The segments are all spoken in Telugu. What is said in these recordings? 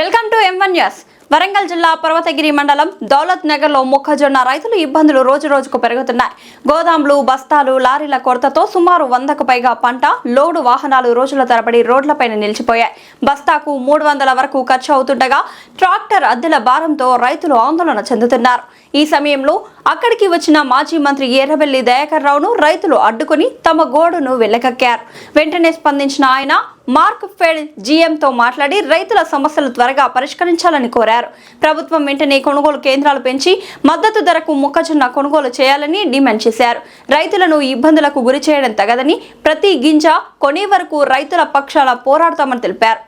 Welcome to M1 news. Warangal జిల్లా పర్వతగిరి మండలం దౌలత్ నగర్ లో మొక్కజొన్న రైతులు ఇబ్బందులు రోజురోజుకు పెరుగుతున్నాయి. గోదాంలు, బస్తాలు, లారీల కొరతతో సుమారు 100కు పైగా పంట లోడు వాహనాలు రోజుల తరబడి రోడ్లపైన నిలిచిపోయాయి. బస్తాకు 300 వరకు ఖర్చు అవుతుండగా ట్రాక్టర్ అద్దెల భారంతో రైతులు ఆందోళన చెందుతున్నారు. ఈ సమయంలో అక్కడికి వచ్చిన మాజీ మంత్రి ఎర్రబెల్లి దయాకర్ రావును రైతులు అడ్డుకుని తమ గోడును వెళ్లగక్కారు. వెంటనే స్పందించిన ఆయన మార్క్ ఫెడ్ జీఎంతో మాట్లాడి రైతుల సమస్యలు త్వరగా పరిష్కరించాలని కోరారు. ప్రభుత్వం వెంటనే కొనుగోలు కేంద్రాలు పెంచి మద్దతు ధరకు మొక్కజొన్న కొనుగోలు చేయాలని డిమాండ్ చేశారు. రైతులను ఇబ్బందులకు గురి చేయడం తగదని, ప్రతి గింజ కొనే వరకు రైతుల పక్షాన పోరాడతామని తెలిపారు.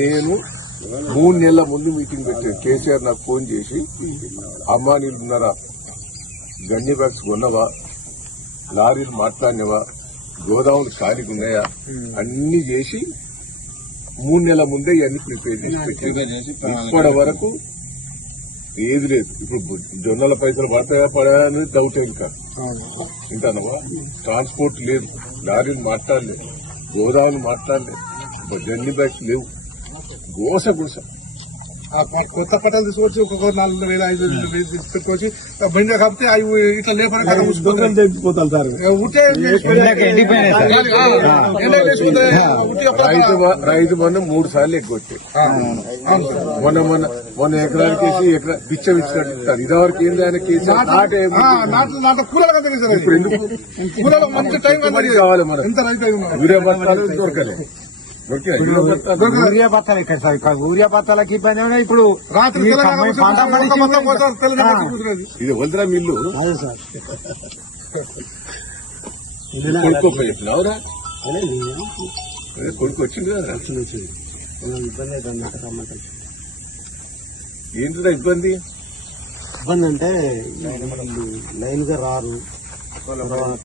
నేను 3 నెలల ముందు మీటింగ్ పెట్టాను. కేసీఆర్ నాకు ఫోన్ చేసి, అమ్మా నీళ్ళున్నారా, గంజి బ్యాగ్స్ కొన్నవా, లారీలు మాట్లాడినవా, గోదాములు ఖాళీగా ఉన్నాయా, అన్ని చేసి 3 నెలల ముందే ఇవన్నీ ప్రిపేర్ చేసి పెట్టాను. ఇప్పటి వరకు ఏది లేదు. ఇప్పుడు జొన్నల పైసలు పడతాయా పడాయని డౌట్. ఇంకానవా ట్రాన్స్పోర్ట్ లేదు, లారీలు మాట్లాడలేదు, గోదాములు మాట్లాడలేదు, గంజి బ్యాగ్స్ లేవు. గోస కొత్త పట్టాలు తీసుకొచ్చి ఒక్కొక్క 4,000-5,000 పెట్టుకోవచ్చు. బండి కాకపోతే అవి ఇట్లా లేపర్ రైతు బంధు 3 సార్లు ఎగ్గొట్టాయి. మొన్న ఎకరానికి వేసి బిచ్చ ఇచ్చినట్టు ఇస్తారు. ఇదివరకు ఏంది ఆయన కేసీఆర్ ఇప్పుడు ఎందుకు కావాలి మనకు యూరియా బస్తాలు దొరకలేదు. యూరియా బత్తాలు ఇక్కడ సార్, యూరియా బత్తాలకి ఇబ్బంది ఉన్నాయి. ఇప్పుడు ఇది వద్దురా మిల్లు కొనుక్కోపోయినావురా, కొడుకు వచ్చింది కదా. ఏంటిదా ఇబ్బంది? ఇబ్బంది అంటే లైన్ గా రారు.